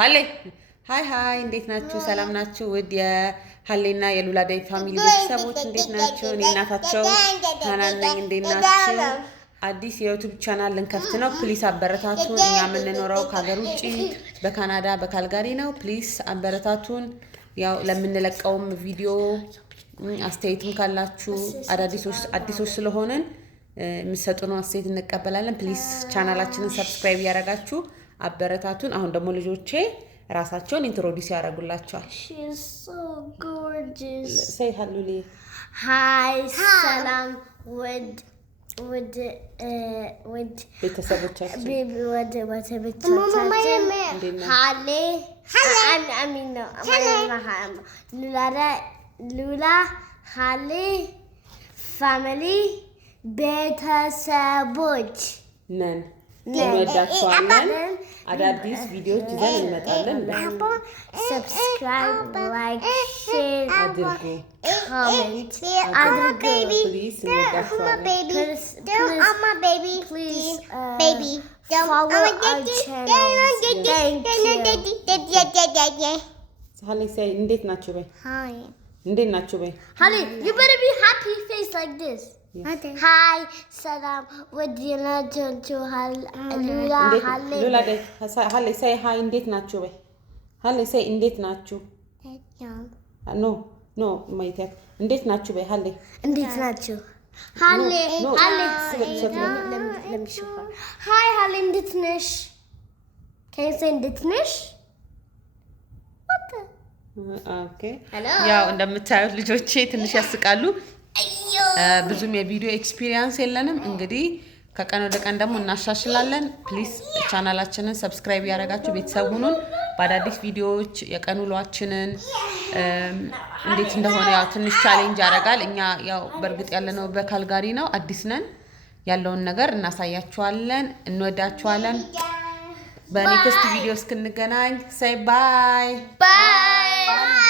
ሃሌ ሃይ እንዴት ናችሁ? ሰላም ናችሁ? ውድ የሃሌና የሉላ ዴይ ፋሚሊ ቤተሰቦች እንዴት ናችሁ? እኔ እናታቸው ሃናን ነኝ። እንዴት ናችሁ? አዲስ የዩቲዩብ ቻናል ልንከፍት ነው። ፕሊስ አበረታቱን። እኛ የምንኖረው ከሀገር ውጪ በካናዳ በካልጋሪ ነው። ፕሊስ አበረታቱን። ያው ለምንለቀውም ቪዲዮ አስተያየትም ካላችሁ አዲሶች ስለሆነን የምትሰጡን አስተያየት እንቀበላለን። ፕሊስ ቻናላችንን ሰብስክራይብ ያደርጋችሁ አበረታቱን። አሁን ደግሞ ልጆቼ ራሳቸውን ኢንትሮዲዩስ ያደርጉላችኋል። She's so gorgeous. say hello ሊ Hi, ሰላም with ቤተሰቦቻችን baby with ቤተሰቦቻችን ሃሌ ሉላ ሃሌ ፋሚሊ ቤተሰቦች ነን። እንወዳችኋለን። አዳዲስ ቪዲዮዎች ይዘን እንመጣለን። ሰብስክራይብ ላይክ ሼር አድርጉ comment አድርጉ ፕሊዝ። እንወዳችኋለን። follow our channel. ሃሌ say እንዴት ናችሁ በይ። Hi. እንዴት ናችሁ በይ። Holly, you better be happy face like this. Okay. Hi, salam. Would you like to Lula? Holly. ሉላ ዴይ ሃሌ say hi እንዴት ናችሁ በይ። ሃሌ say እንዴት ናችሁ። ኖ ማይታክ እንዴት ናችሁ በይ። ሃሌ እንዴት ናችሁ? ሃሌ let me show her. Hi, ሃሌ እንዴት ነሽ? Can you say እንዴት ነሽ? ኦኬ ያው እንደምታዩት ልጆቼ ትንሽ ያስቃሉ። ብዙም የቪዲዮ ኤክስፒሪየንስ የለንም። እንግዲህ ከቀን ወደ ቀን ደግሞ እናሻሽላለን። ፕሊዝ ቻናላችንን ሰብስክራይብ ያደርጋችሁ ቤተሰብ ሁኑን። በአዳዲስ ቪዲዮዎች የቀን ውሏችንን እንዴት እንደሆነ ያው ትንሽ ቻሌንጅ ያደርጋል። እኛ ያው በእርግጥ ያለነው በካልጋሪ ነው፣ አዲስ ነን። ያለውን ነገር እናሳያችኋለን። እንወዳችኋለን። በኔክስት ቪዲዮ እስክንገናኝ say bye. Bye.